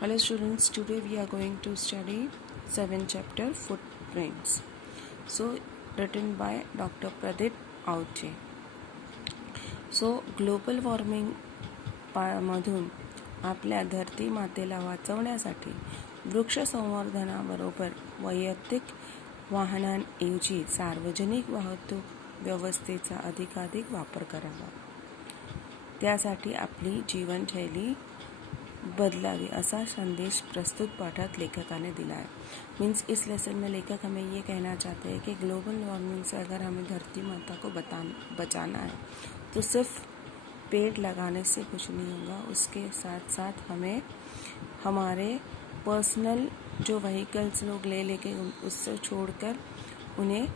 Hello students, today we are going to study 7th chapter Footprints. So written by Dr. Pradeep Aute. So global warming मधून आपल्या धरती मातेला वाचवण्यासाठी वृक्ष संवर्धनाबरोबर वैयक्तिक वाहनांऐवजी सार्वजनिक वाहतूक व्यवस्थेचा अधिकाधिक वापर करावा. त्यासाठी आपली जीवनशैली बदलावी असा संदेश प्रस्तुत पाठात लेखकाने दिला है. मीन्स इस लेसन में लेखक हमें ये कहना चाहते हैं कि ग्लोबल वार्मिंग से अगर हमें धरती माता को बचाना है तो सिर्फ पेड़ लगाने से कुछ नहीं होगा. उसके साथ साथ हमें हमारे पर्सनल जो व्हीकल्स लोग लेके उससे छोड़कर उन्हें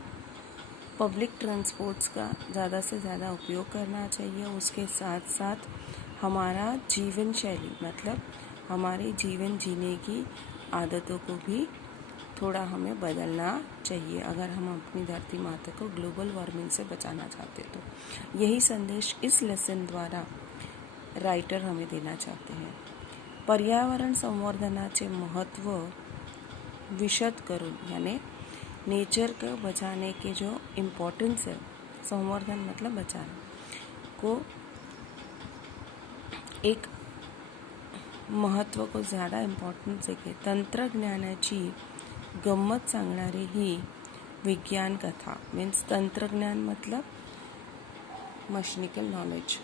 पब्लिक ट्रांसपोर्ट्स का ज़्यादा से ज़्यादा उपयोग करना चाहिए. उसके साथ साथ हमारा जीवन शैली मतलब हमारे जीवन जीने की आदतों को भी थोड़ा हमें बदलना चाहिए अगर हम अपनी धरती माता को ग्लोबल वार्मिंग से बचाना चाहते तो. यही संदेश इस लेसन द्वारा रायटर हमें देना चाहते हैं. पर्यावरण संवर्धनाचे महत्त्व विशद करून यानी नेचर को बचाने के जो इम्पोर्टेंस है, संवर्धन मतलब बचाना को एक महत्त्व को ज़्यादा इम्पॉर्टन्स आहे. तंत्रज्ञानाची गंमत सांगणारी ही विज्ञान कथा. मीन्स तंत्रज्ञान मतलब मशीनिकल नॉलेज.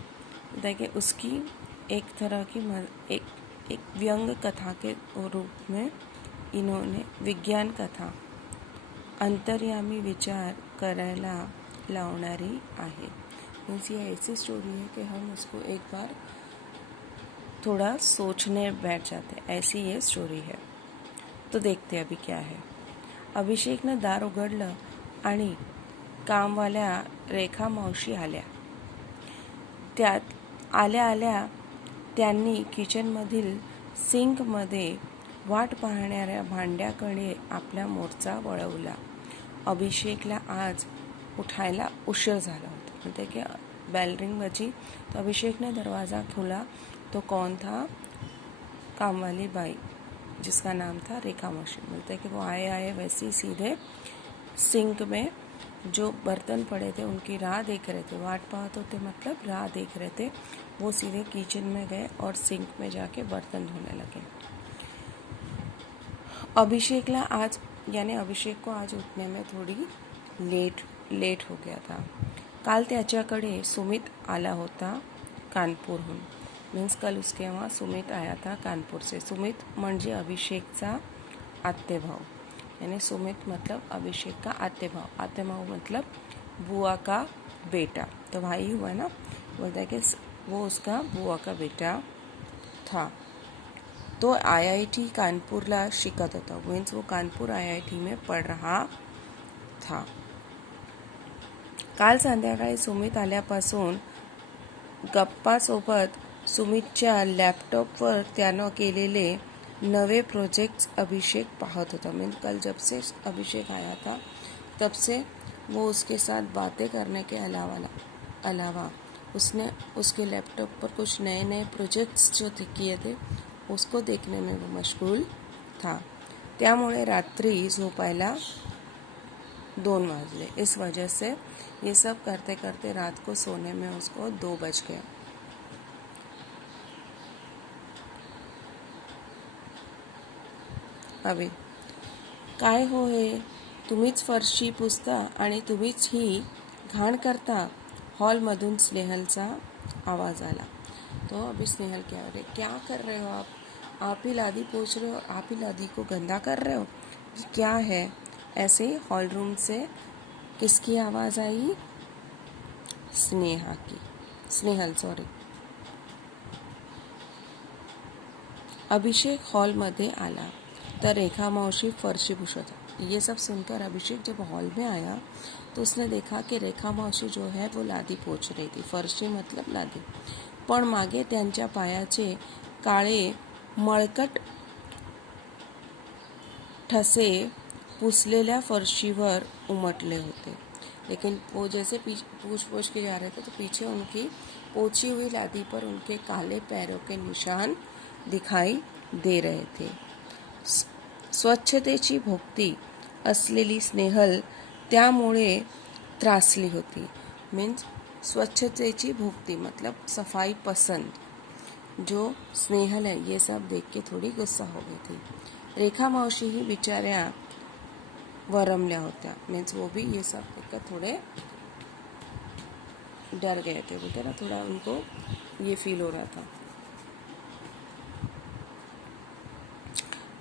देखिए उसकी एक तरह की एक व्यंग कथा के रूप में इन्होंने विज्ञान कथा अंतर्यामी विचार करायला लावणारी आहे. मीन्स ये ऐसी स्टोरी है कि हम उसको एक बार थोड़ा सोचने बैठ जाते हैं. ऐसी ये स्टोरी है. तो देखते हैं अभी क्या है. अभिषेकनं दार उघडलं आणि कामवाल्या रेखा मावशी आल्या. त्यात आल्या त्यांनी किचनमधील सिंकमध्ये वाट पाहणाऱ्या भांड्याकडे आपला मोर्चा वळवला. अभिषेकला आज उठायला उशीर झाला होता. म्हणते कि बेल रिंग बजी तो अभिषेक ने दरवाज़ा खोला तो कौन था? कामवाली बाई जिसका नाम था रेखा मौसी. बोलते कि वो आए वैसे ही सीधे सिंक में जो बर्तन पड़े थे उनकी राह देख रहे थे. वाट पाहत होते मतलब राह देख रहे थे. वो सीधे किचन में गए और सिंक में जाके बर्तन धोने लगे. अभिषेकला आज यानी अभिषेक को आज उठने में थोड़ी लेट हो गया था. काल त्याच्याकडे सुमित आला होता कानपूरहून. मीन्स कल उसके वहाँ सुमित आया था कानपुर से. सुमित म्हणजे अभिषेकचा आत्तेभाव यानी सुमित मतलब अभिषेक का आत्तेभाव. आत्तेभाव मतलब बुआ का बेटा. तो भाई हुआ ना. बोलता है कि वो उसका बुआ का बेटा था. तो IIT कानपूरला शिकत होता. मीन्स वो कानपूर IIT में पढ़ रहा था. काल संध्याकाळी सुमित आल्यापासून गप्पासोबत सुमितच्या लॅपटॉपवर त्यानं केलेले नवे प्रोजेक्ट्स अभिषेक पाहत होता. मीन्स कल जब से अभिषेक आया था तब से वो उसके साथ बातें करने के अलावा उसने उसके लैपटॉप पर कुछ नए प्रोजेक्ट्स जो किए थे उसको देखने में वो मशगूल था. त्यामुळे रात्री झोपायला 2 बजे. इस वजह से ये सब करते करते रात को सोने में उसको 2 बज गया. अभी काय हो हे तुम्हीच फरशी पुसता आणि तुम्हीच ही घाण करता. हॉलमधून स्नेहलचा आवाज आला. तो अभी स्नेहल क्या कर रहे हो आप ही लादी पोछ रहे हो. आप ही लादी को गंदा कर रहे हो. क्या है. ऐसे ही हॉल रूम से किसकी आवाज़ आई? स्नेहल सॉरी. अभिषेक हॉल मध्ये आला तर रेखा मौसी फर्शी पुछत. ये सब सुनकर अभिषेक जब हॉल में आया तो उसने देखा कि रेखा मौसी जो है वो लादी पोछ रही थी. फर्शी मतलब लादी. पण मागे त्यांच्या पायाचे काळे मळकट ठसे पुसलेल्या फर्शीवर उमटले होते. लेकिन वो जैसे पूछ के जा रहे थे तो पीछे उनकी पोछी हुई लादी पर उनके काले पैरों के निशान दिखाई दे रहे थे. स्वच्छतेची भोक्ती असलेली स्नेहल त्यामुळे त्रासली होती. मीन्स स्वच्छतेची भोक्ती मतलब सफाई पसंद जो स्नेहल है ये सब देख के थोड़ी गुस्सा हो गई थी. रेखा मौसी ही बिचाऱ्या वरमल्या होत्या. मीन्स वो भी ये सब देखकर थोड़े डर गए थे. बोलते ना थोड़ा उनको ये फील हो रहा था.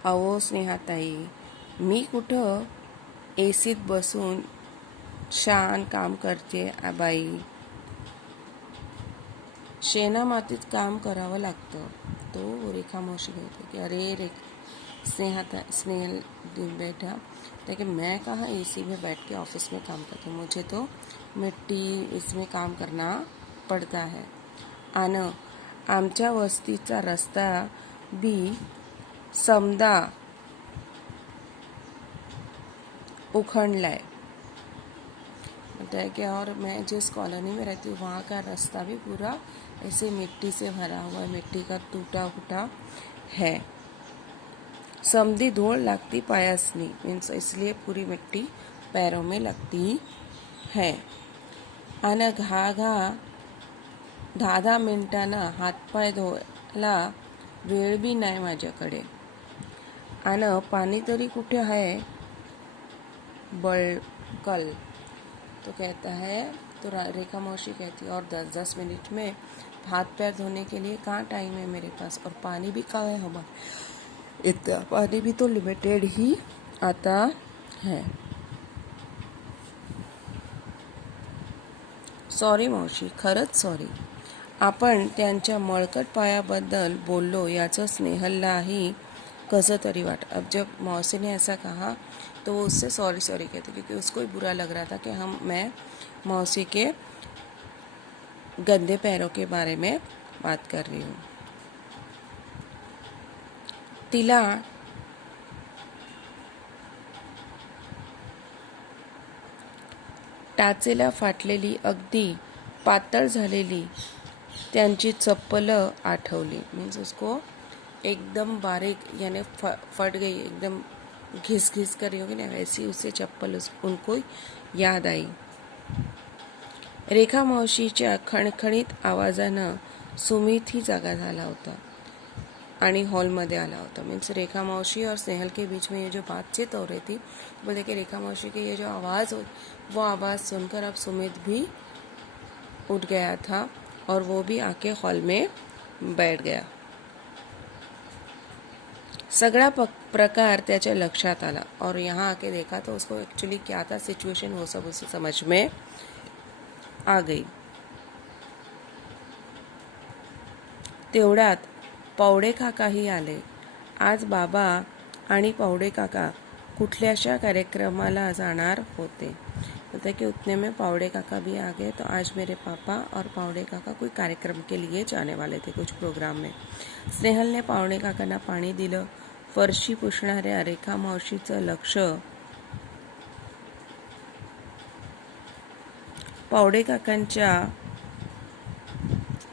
अहो स्नेहाताई, मी कुठं एसीत बसून छान काम करते बाई. शेणा मातीत काम करावं लागतं. तो रेखा मौसी कहते कि अरे स्नेहल दिन बैठा कि मैं कहाँ एसी में बैठ के ऑफिस में काम करती हूँ. मुझे तो मिट्टी इसमें काम करना पड़ता है. आणि आमच्या वस्तीचा रस्ता भी समदा उखड़लाय. होता है कि और मैं जिस कॉलोनी में रहती हूँ वहाँ का रास्ता भी पूरा ऐसे मिट्टी से भरा हुआ है. मिट्टी का टूटा फूटा है. समधी धूल लगती पायासनी. मीन्स इसलिए पूरी मिट्टी पैरों में लगती है. आणि दहा मिनिटांना हातपाय धुवायला वेळ बी नाही माझ्याकडे. आणि पाणी तरी कुठे आहे बळकल. तो कहता है तो रेखा मौसी कहती है और 10-10 मिनट में हाथ पैर धोने के लिए कहाँ टाइम है मेरे पास. और पानी भी कहाँ है हमारे. इतना पानी भी तो लिमिटेड ही आता है. सॉरी मावशी, खरंच सॉरी. आपण त्यांच्या मळकट पायाबद्दल बोललो याचं स्नेहललाही कसं तरी वाट. अब जब मौसी ने ऐसा कहा तो वो उससे सॉरी कहती क्योंकि उसको ही बुरा लग रहा था कि मैं मौसी के गंदे पैरों के बारे में बात कर रही हूँ. तिला टाचेला फाटलेली अगदी पातळ झालेली त्यांची चप्पल आठवली. मीन्स उसको एकदम बारीक यानी फट गई, एकदम घिस कर रही होगी ना वैसी उससे चप्पल उनको याद आई. रेखा मौशीच्या खणखणीत आवाजानं सुमित ही जागा झाला होता आणि हॉलमध्ये आला होता. मीन्स रेखा मौसी और स्नेहल के बीच में ये जो बातचीत हो रही थी, बोले कि रेखा मौसी की ये जो आवाज़ हो वो आवाज़ सुनकर अब सुमित भी उठ गया था और वो भी आके हॉल में बैठ गया. सगळा प्रकार त्याच्या लक्षात आला और यहाँ आके देखा तो उसको एक्चुअली क्या था सिचुएशन वो सब उसे समझ में आ गई. तेवढ्यात पावडे काकाही आले. आज बाबा आणि पावडे काका कुठल्याशा कार्यक्रमाला जाणार होते. बोलते कि उतने में पावडे काका भी आ गए. तो आज मेरे पापा और पावडे काका कोई कार्यक्रम के लिए जाने वाले थे कुछ प्रोग्राम में. स्नेहलने पावडे काकांना पाणी दिलं. फरशी पुसणाऱ्या रेखा मावशीचं लक्ष पावडे काकांच्या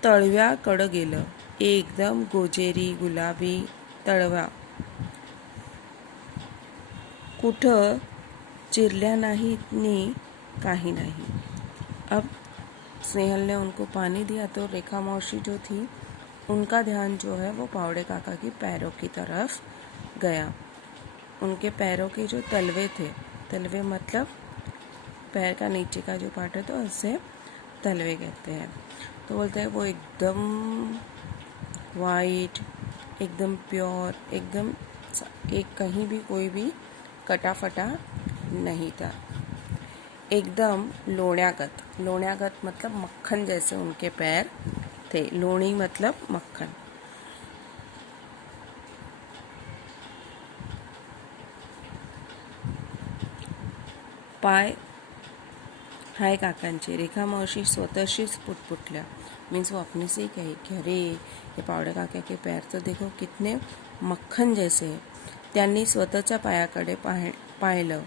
तळव्याकडं गेलं. एकदम गोजेरी गुलाबी तळवा. कुठं चिरल्या नाहीत नि काही नाही. अब स्नेहल ने उनको पानी दिया तो रेखा मौसी जो थी उनका ध्यान जो है वो पावड़े काका की पैरों की तरफ गया. उनके पैरों के जो तलवे थे, तलवे मतलब पैर का नीचे का जो पार्ट है तो उससे तलवे कहते हैं. तो बोलते हैं वो एकदम वाइट, एकदम प्योर, एकदम एक कहीं भी कोई भी कटा फटा नहीं था. एकदम लोण्यागत मतलब मक्खन जैसे उनके पैर थे. लोणी मतलब मक्खन. पाय हाय काकांचे. रेखा मावशी स्वतःशीच पुटपुटल्या. मीन्स वो अपने से ही कही कि अरे ये पावडे काका के पैर तो देखो कितने मक्खन जैसे है. त्यांनी स्वतःच्या पायाकडे पाहिलं.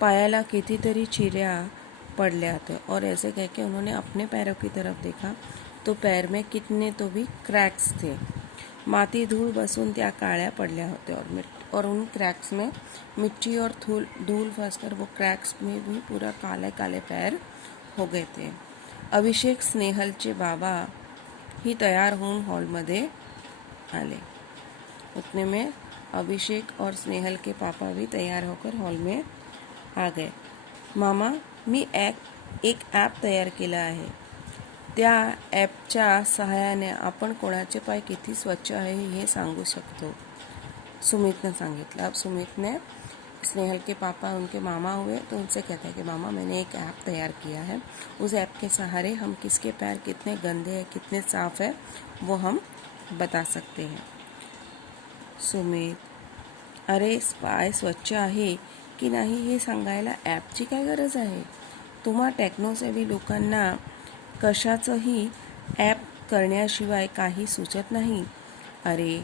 पायाला कितीतरी चिऱ्या पडल्या थे और ऐसे कह के उन्होंने अपने पैरों की तरफ देखा तो पैर में कितने तो भी क्रैक्स थे. माती धूल बसून त्या काळ्या पडल्या होत्या और उन क्रैक्स में मिट्टी और धूल फंसकर वो क्रैक्स में भी पूरा काले काले पैर हो गए थे. अभिषेक स्नेहलचे बाबा ही तयार होऊन हॉलमध्ये आले. उतने में अभिषेक और स्नेहल के पापा भी तैयार होकर हॉल में आ गए. मामा, मी एक ॲप तयार केला आहे. त्या ॲपच्या सहाय्याने आपण कोणाचे पाय किती स्वच्छ आहे हे सांगू शकतो, सुमित ने सांगितलं. अब सुमित ने स्नेहल के पापा उनके मामा हुए तो उनसे कहता है कि मामा, मैंने एक ऐप तैयार किया है. उस ऐप के सहारे हम किसके पैर कितने गंदे हैं कितने साफ है वो हम बता सकते हैं. सुमित, अरे पाय स्वच्छ आहे की नाही हे सांगायला ॲपची काय गरज आहे. तुम्हा टेक्नोसेव्ही लोकांना कशाचंही ॲप करण्याशिवाय काही सुचत नाही. अरे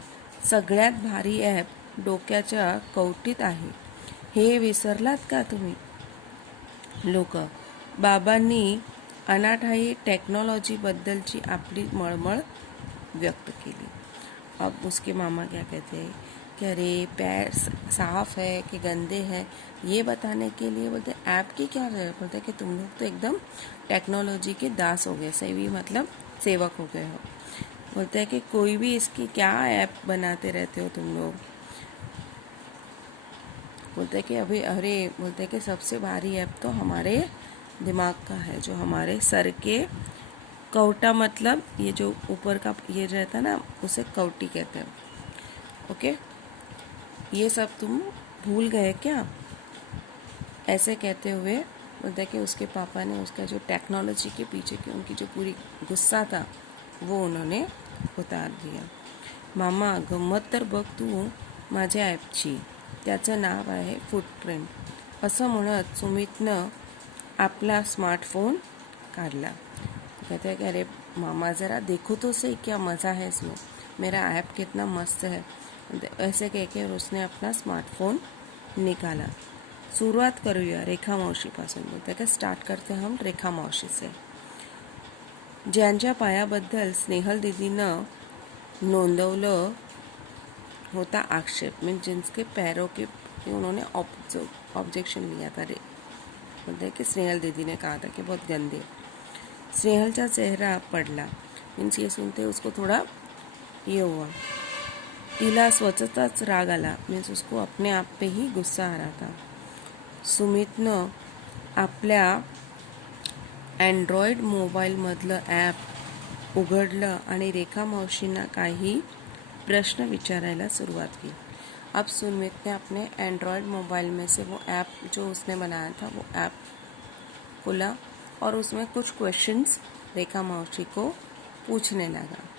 सगळ्यात भारी ॲप डोक्याच्या कवटीत आहे हे विसरलात का तुम्ही लोक. बाबांनी अनाठायी टेक्नॉलॉजीबद्दलची आपली मळमळ व्यक्त केली. अब उसके मामा क्या कहते हैं कि अरे पैर साफ है कि गंदे हैं ये बताने के लिए बोलते ऐप की क्या जरूरत. बोलते कि तुम लोग तो एकदम टेक्नोलॉजी के दास हो गए, सेवी मतलब सेवक हो गए हो. बोलते हैं कि कोई भी इसकी क्या ऐप बनाते रहते हो तुम लोग. बोलते हैं कि अभी अरे बोलते हैं कि सबसे भारी ऐप तो हमारे दिमाग का है, जो हमारे सर के कवटा मतलब ये जो ऊपर का ये रहता है ना उसे कवटी कहते हैं. ओके, ये सब तुम भूल गए क्या. ऐसे कहते हुए बोलते हैं कि उसके पापा ने उसका जो टेक्नोलॉजी के पीछे की उनकी जो पूरी गुस्सा था वो उन्होंने उतार दिया. मामा, गंमत तर बघ तू माझ्या ॲपची, त्याचं नाव आहे फुटप्रिंट. असं म्हणत सुमितनं आपला स्मार्टफोन काढला. कहते हैं कि अरे मामा ज़रा देखो तो सही क्या मज़ा है इसमें, मेरा ऐप कितना मस्त है. ऐसे कह के उसने अपना स्मार्टफोन निकाला. सुरुवात करूया रेखा मावशीपासून. बोलते की स्टार्ट करते हम रेखा मावशी से. ज्यांच्या पायाबद्दल स्नेहल दीदीनं नोंदवलं होता आक्षेप, मीन जिनके पैरों के उन्होंने ऑब्जेक्शन लिया था. बोलते कि स्नेहल दीदी ने कहा था कि बहुत गंदे. स्नेहलचा चेहरा पडला. मीन्स ये सुनते उसको थोड़ा ये हुआ. तिला स्वतःचाच राग आला. मीन्स उसको अपने आप पे ही गुस्सा आ रहा था. सुमितनं आपल्या अँड्रॉइड मोबाईलमधलं ॲप उघडलं आणि रेखा मावशींना काही प्रश्न विचारायला सुरुवात की. अब सुमित ने अपने एंड्रॉयड मोबाइल में से वो ऐप जो उसने बनाया था वो ऐप खोला और उसमें कुछ क्वेश्चंस रेखा मावशी को पूछने लगा.